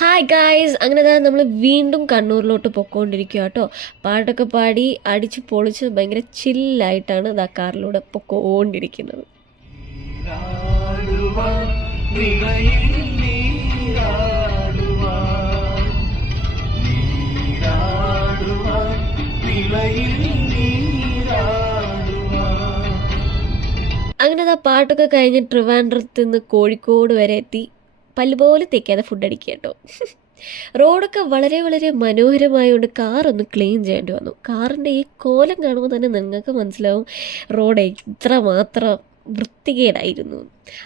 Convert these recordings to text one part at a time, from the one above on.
Hi guys, അങ്ങനെ നമ്മൾ വീണ്ടും കണ്ണൂരിലോട്ട് പൊക്കോണ്ടിരിക്കുക കേട്ടോ. പാട്ടൊക്കെ പാടി അടിച്ച് പൊളിച്ച് ഭയങ്കര ചില്ലായിട്ടാണ് ഇതാ കാറിലൂടെ പൊക്കോണ്ടിരിക്കുന്നത്. അങ്ങനെ പാട്ടൊക്കെ കഴിഞ്ഞ് ട്രിവാൻഡ്രത്ത് നിന്ന് കോഴിക്കോട് വരെ എത്തി. പല്ലുപോലെ തേക്കാതെ ഫുഡ് അടിക്കുക കേട്ടോ. റോഡൊക്കെ വളരെ വളരെ മനോഹരമായതുകൊണ്ട് കാറൊന്ന് ക്ലീൻ ചെയ്യേണ്ടി വന്നു. കാറിൻ്റെ ഈ കോലം കാണുമ്പോൾ തന്നെ നിങ്ങൾക്ക് മനസ്സിലാവും റോഡ് എത്ര മാത്രം വൃത്തികേടായിരുന്നു.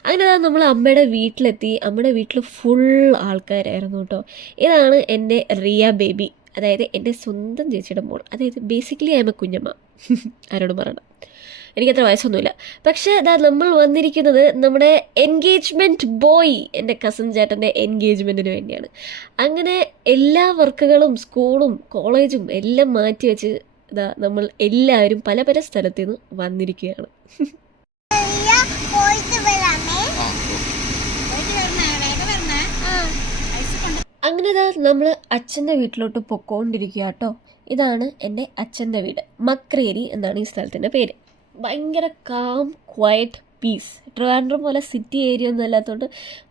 അങ്ങനെ നമ്മൾ അമ്മയുടെ വീട്ടിലെത്തി. അമ്മയുടെ വീട്ടിൽ ഫുൾ ആൾക്കാരായിരുന്നു കേട്ടോ. ഇതാണ് എൻ്റെ റിയ ബേബി, അതായത് എൻ്റെ സ്വന്തം ചേച്ചിയുടെ മോൾ. അതായത് ബേസിക്കലി ആയ കുഞ്ഞമ്മ. ആരോട് പറയണം, എനിക്കത്ര വയസ്സൊന്നുമില്ല. പക്ഷേ അതാ നമ്മൾ വന്നിരിക്കുന്നത് നമ്മുടെ എൻഗേജ്മെൻറ്റ് ബോയ്, എൻ്റെ കസിൻ ചേട്ടൻ്റെ എൻഗേജ്മെൻറ്റിന് വേണ്ടിയാണ്. അങ്ങനെ എല്ലാ വർക്കുകളും സ്കൂളും കോളേജും എല്ലാം മാറ്റി വെച്ച് ഇതാ നമ്മൾ എല്ലാവരും പല പല സ്ഥലത്തു നിന്ന് വന്നിരിക്കുകയാണ്. അങ്ങനെ നമ്മൾ അച്ഛൻ്റെ വീട്ടിലോട്ട് പൊക്കോണ്ടിരിക്കുക കേട്ടോ. ഇതാണ് എൻ്റെ അച്ഛൻ്റെ വീട്. മക്രേരി എന്നാണ് ഈ സ്ഥലത്തിൻ്റെ പേര്. ഭയങ്കര കാം, ക്വയറ്റ്, പീസ്. ട്രിവാൻഡ്രം പോലെ സിറ്റി ഏരിയ ഒന്നും അല്ലാത്തതുകൊണ്ട്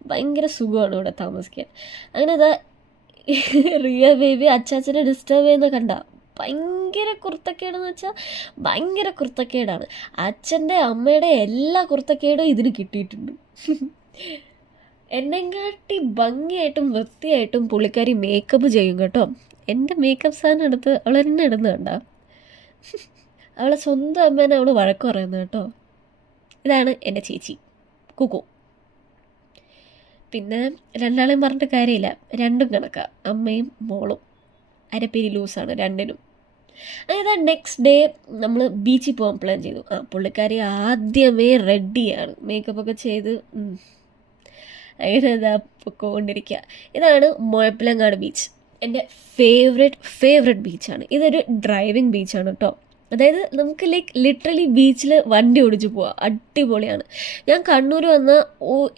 ഭയങ്കര സുഖമാണ് ഇവിടെ താമസിക്കാൻ. അങ്ങനെ റിയ ബേബി അച്ചാച്ചനെ ഡിസ്റ്റർബ് ചെയ്യുന്ന കണ്ട ഭയങ്കര കുർത്തക്കേടെന്ന് വെച്ചാൽ ഭയങ്കര കുർത്തക്കേടാണ്. അച്ഛൻ്റെ അമ്മയുടെ എല്ലാ കുർത്തക്കേടും ഇതിന് കിട്ടിയിട്ടുണ്ട്. എന്നെങ്കാട്ടി ഭംഗിയായിട്ടും വൃത്തിയായിട്ടും പുള്ളിക്കാരി മേക്കപ്പ് ചെയ്യും കേട്ടോ. എൻ്റെ മേക്കപ്പ് സാധനം എടുത്ത് അവൾ എന്നെ ഇടുന്ന കണ്ട. അവളെ സ്വന്തം അമ്മേനെ അവൾ വഴക്ക് പറയുന്നത് കേട്ടോ. ഇതാണ് എൻ്റെ ചേച്ചി കുക്കു. പിന്നെ രണ്ടാളെയും പറഞ്ഞിട്ട് കാര്യമില്ല, രണ്ടും കണക്കാ. അമ്മയും മോളും അരപ്പേരി ലൂസാണ് രണ്ടിനും. അങ്ങനെ നെക്സ്റ്റ് ഡേ നമ്മൾ ബീച്ചിൽ പോകാൻ പ്ലാൻ ചെയ്തു. പുള്ളിക്കാരി ആദ്യമേ റെഡിയാണ്, മേക്കപ്പൊക്കെ ചെയ്ത്. അങ്ങനെ പൊക്കോണ്ടിരിക്കുക. ഇതാണ് മുഴപ്പിലങ്ങാട് ബീച്ച്. എൻ്റെ ഫേവറേറ്റ് ബീച്ചാണ്. ഇതൊരു ഡ്രൈവിംഗ് ബീച്ചാണ് കേട്ടോ. അതായത് നമുക്ക് ലിറ്ററലി ബീച്ചിൽ വണ്ടി ഓടിച്ച് പോവാം, അടിപൊളിയാണ്. ഞാൻ കണ്ണൂർ വന്നാൽ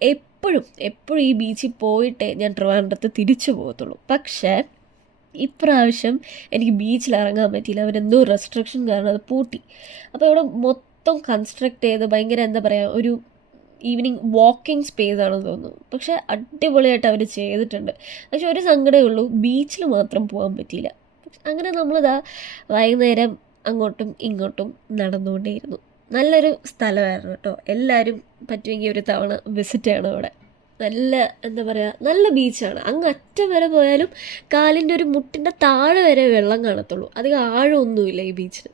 എപ്പോഴും ഈ ബീച്ചിൽ പോയിട്ടേ ഞാൻ ട്രിവാൻഡ്രത്ത് തിരിച്ചു പോകത്തുള്ളൂ. പക്ഷേ ഇപ്രാവശ്യം എനിക്ക് ബീച്ചിൽ ഇറങ്ങാൻ പറ്റിയില്ല. അവരെന്തോ റെസ്ട്രിക്ഷൻ കാരണം അത് പൂട്ടി. അപ്പോൾ ഇവിടെ മൊത്തം കൺസ്ട്രക്ട് ചെയ്ത് ഭയങ്കര എന്താ പറയുക, ഒരു ഈവനിങ് വാക്കിംഗ് സ്പേസ് ആണെന്ന് തോന്നുന്നു. പക്ഷേ അടിപൊളിയായിട്ട് അവർ ചെയ്തിട്ടുണ്ട്. പക്ഷെ ഒരു സങ്കടമേ ഉള്ളൂ, ബീച്ചിൽ മാത്രം പോകാൻ പറ്റിയില്ല. അങ്ങനെ നമ്മളിതാ വൈകുന്നേരം അങ്ങോട്ടും ഇങ്ങോട്ടും നടന്നുകൊണ്ടേയിരുന്നു. നല്ലൊരു സ്ഥലമായിരുന്നു കേട്ടോ. എല്ലാവരും പറ്റുമെങ്കിൽ ഒരു തവണ വിസിറ്റ് ചെയ്യണം അവിടെ. നല്ല എന്താ പറയുക, നല്ല ബീച്ചാണ്. അങ്ങ് അറ്റം വരെ പോയാലും കാലിൻ്റെ ഒരു മുട്ടിൻ്റെ താഴെ വരെ വെള്ളം കാണത്തുള്ളൂ. അധികം ആഴമൊന്നുമില്ല ഈ ബീച്ചിന്.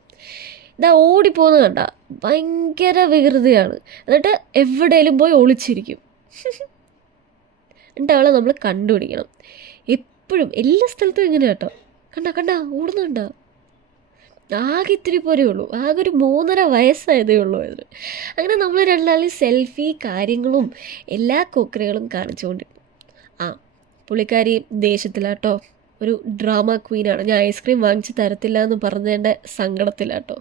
ഇതാ ഓടിപ്പോകുന്ന കണ്ട ഭയങ്കര വികൃതിയാണ്. എന്നിട്ട് എവിടെയെങ്കിലും പോയി ഒളിച്ചിരിക്കും. എന്നിട്ട് അവളെ നമ്മൾ കണ്ടുപിടിക്കണം. എപ്പോഴും എല്ലാ സ്ഥലത്തും ഇങ്ങനെ കേട്ടോ. കണ്ട ഓടുന്നുണ്ടോ? ആകെ ഇത്തിരി പോരേ ഉള്ളൂ, ആകെ ഒരു 3.5 വയസ്സായതേ ഉള്ളൂ അതിന്. അങ്ങനെ നമ്മൾ രണ്ടാളും സെൽഫി കാര്യങ്ങളും എല്ലാ കൊക്കറികളും കാണിച്ചുകൊണ്ടിരുന്നു. പുള്ളിക്കാരി ദേശത്തിലാട്ടോ, ഒരു ഡ്രാമ ക്വീനാണ്. ഞാൻ ഐസ്ക്രീം വാങ്ങിച്ച് തരത്തില്ല എന്ന് പറഞ്ഞതിൻ്റെ സങ്കടത്തിലാട്ടോ.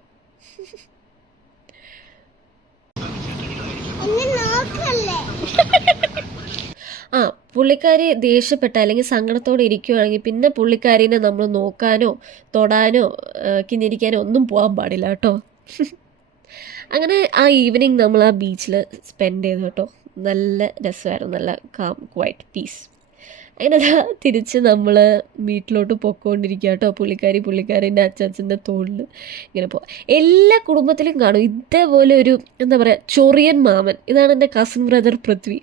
പുള്ളിക്കാരി ദേഷ്യപ്പെട്ട അല്ലെങ്കിൽ സങ്കടത്തോടെ ഇരിക്കുകയാണെങ്കിൽ പിന്നെ പുള്ളിക്കാരിനെ നമ്മൾ നോക്കാനോ തൊടാനോ കിന്നിരിക്കാനോ ഒന്നും പോകാൻ പാടില്ല കേട്ടോ. അങ്ങനെ ആ ഈവനിങ് നമ്മൾ ആ ബീച്ചിൽ സ്പെൻഡ് ചെയ്തു കേട്ടോ. നല്ല രസമായിരുന്നു, നല്ല കാം, ക്വയറ്റ്, പീസ്. അങ്ങനെ തിരിച്ച് നമ്മൾ വീട്ടിലോട്ട് പൊക്കോണ്ടിരിക്കുക കേട്ടോ. പുള്ളിക്കാരിൻ്റെ അച്ചാച്ചൻ്റെ തോളിൽ ഇങ്ങനെ പോവാം. എല്ലാ കുടുംബത്തിലും കാണും ഇതേപോലെ ഒരു എന്താ പറയുക, ചൊറിയൻ മാമൻ. ഇതാണ് എൻ്റെ കസിൻ ബ്രദർ പൃഥ്വി.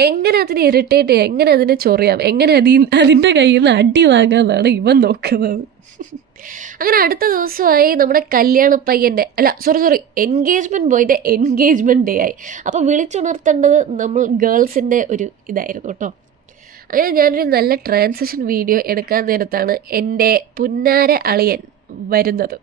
എങ്ങനെ അതിനെ ഇറിറ്റേറ്റ് ചെയ്യാം, എങ്ങനെ അതിനെ ചൊറിയാം, എങ്ങനെ അതിൻ്റെ കയ്യിൽ നിന്ന് അടി വാങ്ങാമെന്നാണ് ഇവൻ നോക്കുന്നത്. അങ്ങനെ അടുത്ത ദിവസമായി നമ്മുടെ കല്യാണ പയ്യൻ്റെ എൻഗേജ്മെൻറ്റ് ബോയിൻ്റെ എൻഗേജ്മെൻറ്റ് ഡേ ആയി. അപ്പോൾ വിളിച്ചുണർത്തേണ്ടത് നമ്മൾ ഗേൾസിൻ്റെ ഒരു ഇതായിരുന്നു കേട്ടോ. അങ്ങനെ ഞാനൊരു നല്ല ട്രാൻസിഷൻ വീഡിയോ എടുക്കാൻ നേരത്താണ് എൻ്റെ പുന്നാര അളിയൻ വരുന്നത്.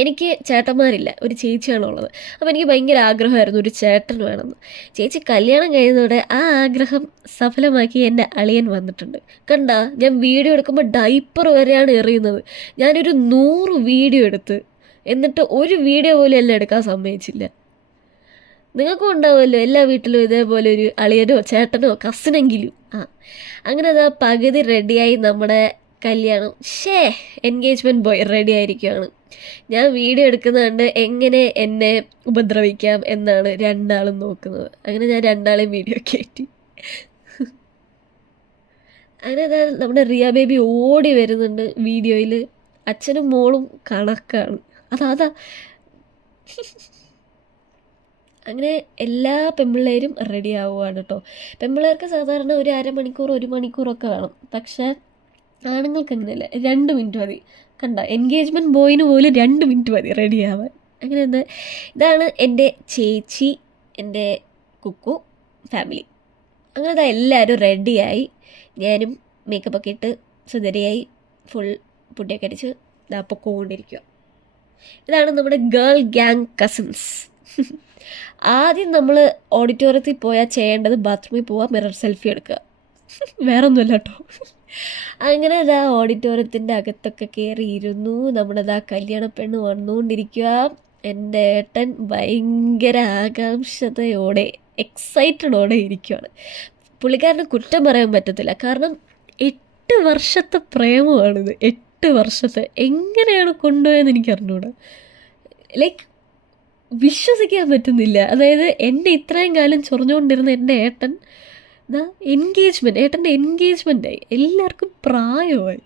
എനിക്ക് ചേട്ടന്മാരില്ല, ഒരു ചേച്ചിയാണുള്ളത്. അപ്പോൾ എനിക്ക് ഭയങ്കര ആഗ്രഹമായിരുന്നു ഒരു ചേട്ടൻ വേണമെന്ന്. ചേച്ചി കല്യാണം കഴിയുന്നതോടെ ആ ആഗ്രഹം സഫലമാക്കി എൻ്റെ അളിയൻ വന്നിട്ടുണ്ട്. കണ്ട, ഞാൻ വീഡിയോ എടുക്കുമ്പോൾ ഡൈപ്പർ വരെയാണ് എറിയുന്നത്. ഞാനൊരു 100 വീഡിയോ എടുത്ത്, എന്നിട്ട് ഒരു വീഡിയോ പോലും എല്ലാം എടുക്കാൻ സമ്മതിച്ചില്ല. നിങ്ങൾക്കും ഉണ്ടാവുമല്ലോ എല്ലാ വീട്ടിലും ഇതേപോലെ ഒരു അളിയനോ ചേട്ടനോ കസിനെങ്കിലും. അങ്ങനെ അതാ പകുതി റെഡിയായി നമ്മുടെ കല്യാണം എൻഗേജ്മെൻറ്റ് ബോയ് റെഡി ആയിരിക്കുകയാണ്. ഞാൻ വീഡിയോ എടുക്കുന്നത് കണ്ട് എങ്ങനെ എന്നെ ഉപദ്രവിക്കാം എന്നാണ് രണ്ടാളും നോക്കുന്നത്. അങ്ങനെ ഞാൻ രണ്ടാളെയും വീഡിയോ കയറ്റി. അങ്ങനെ അതാ നമ്മുടെ റിയ ബേബി ഓടി വരുന്നുണ്ട് വീഡിയോയിൽ. അച്ഛനും മോളും കണക്കാണ്. അതാ അങ്ങനെ എല്ലാ പെൺപിള്ളേരും റെഡി ആവുകയാണ് കേട്ടോ. പെൺപിള്ളേർക്ക് സാധാരണ ഒരു അരമണിക്കൂർ 1 മണിക്കൂറൊക്കെ വേണം. പക്ഷേ ആണുങ്ങൾക്ക് അങ്ങനെയല്ല, 2 മിനിറ്റ് മതി. കണ്ട, എൻഗേജ്മെൻറ്റ് ബോയിന് പോലും 2 മിനിറ്റ് മതി റെഡി ആവാൻ. അങ്ങനെ എന്താ, ഇതാണ് എൻ്റെ ചേച്ചി, എൻ്റെ കുക്കു ഫാമിലി. അങ്ങനെ അതാ എല്ലാവരും റെഡിയായി. ഞാനും മേക്കപ്പൊക്കെ ഇട്ട് സുന്ദരിയായി ഫുൾ പൊടിയൊക്കെ അടിച്ച് ഇതാ പൊക്കോണ്ടിരിക്കുക. ഇതാണ് നമ്മുടെ ഗേൾ ഗ്യാങ് കസിൻസ്. ആദ്യം നമ്മൾ ഓഡിറ്റോറിയത്തിൽ പോയാൽ ചെയ്യേണ്ടത് ബാത്റൂമിൽ പോവുക, മിറർ സെൽഫി എടുക്കുക. വേറെ ഒന്നുമല്ല കേട്ടോ. അങ്ങനെ അതാ ഓഡിറ്റോറിയത്തിൻ്റെ അകത്തൊക്കെ കയറിയിരുന്നു. നമ്മുടെ അതാ കല്യാണ പെണ്ണ് വന്നുകൊണ്ടിരിക്കുക. എൻ്റെ ഏട്ടൻ ഭയങ്കര ആകാംക്ഷതയോടെ എക്സൈറ്റഡോടെ ഇരിക്കുകയാണ്. പുള്ളിക്കാരന് കുറ്റം പറയാൻ പറ്റത്തില്ല, കാരണം 8 വർഷത്തെ പ്രേമമാണിത്. 8 വർഷത്തെ എങ്ങനെയാണ് കൊണ്ടുപോയെന്ന് എനിക്ക് അറിഞ്ഞൂടാ. ലൈക്ക് വിശ്വസിക്കാൻ പറ്റുന്നില്ല. അതായത് എൻ്റെ ഇത്രയും കാലം ചൊറിഞ്ഞുകൊണ്ടിരുന്ന എൻ്റെ ഏട്ടൻ ഏട്ടൻ്റെ എൻഗേജ്മെൻ്റായി, എല്ലാവർക്കും പ്രായമായി.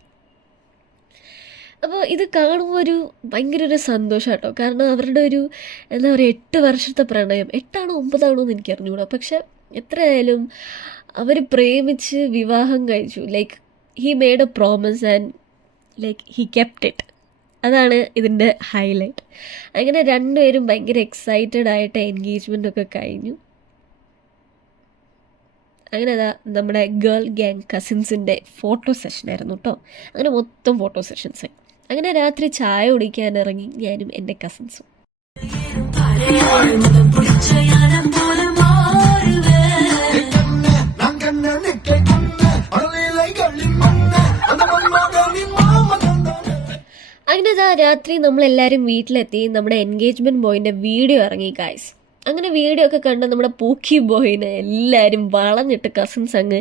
അപ്പോൾ ഇത് കാണുമ്പോൾ ഭയങ്കര ഒരു സന്തോഷം കേട്ടോ. കാരണം അവരുടെ എന്താ പറയുക, 8 വർഷത്തെ പ്രണയം, 8ആണോ 9ആണോ എന്ന് എനിക്ക് അറിഞ്ഞുകൂടാ. പക്ഷെ എത്രയായാലും അവർ പ്രേമിച്ച് വിവാഹം കഴിച്ചു. Like he made A promise and like he kept it. അതാണ് ഇതിൻ്റെ ഹൈലൈറ്റ്. അങ്ങനെ രണ്ടുപേരും ഭയങ്കര എക്സൈറ്റഡ് ആയിട്ട് എൻഗേജ്മെൻ്റൊക്കെ കഴിഞ്ഞു. അങ്ങനെ അതാ നമ്മുടെ ഗേൾ ഗ്യാങ് കസിൻസിൻ്റെ ഫോട്ടോ സെഷനായിരുന്നു കേട്ടോ. അങ്ങനെ മൊത്തം ഫോട്ടോ സെഷൻസ്. അങ്ങനെ രാത്രി ചായ കുടിക്കാൻ ഇറങ്ങി ഞാനും എൻ്റെ കസിൻസും. അങ്ങനെ ഇതാ രാത്രി നമ്മളെല്ലാവരും വീട്ടിലെത്തി. നമ്മുടെ എൻഗേജ്മെൻറ്റ് ബോയിൻ്റെ വീഡിയോ ഇറങ്ങി ഗൈസ്. അങ്ങനെ വീഡിയോ ഒക്കെ കണ്ട് നമ്മുടെ പൂക്കി ബോയിനെ എല്ലാവരും വളഞ്ഞിട്ട് കസിൻസ് അങ്ങ്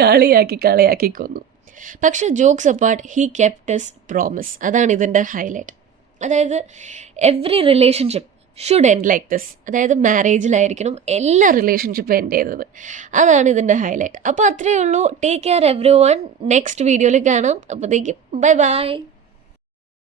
കളിയാക്കി കൊന്നു. പക്ഷെ jokes apart, he kept his promise. അതാണ് ഇതിൻ്റെ ഹൈലൈറ്റ്. അതായത് every relationship should end like this. അതായത് മാരേജിലായിരിക്കണം എല്ലാ റിലേഷൻഷിപ്പും എൻഡ് ചെയ്തത്. അതാണ് ഇതിൻ്റെ ഹൈലൈറ്റ്. അപ്പോൾ അത്രയേ ഉള്ളൂ. Take care every one. Next വീഡിയോയിൽ കാണാം. അപ്പോഴത്തേക്കും ബൈ ബൈ.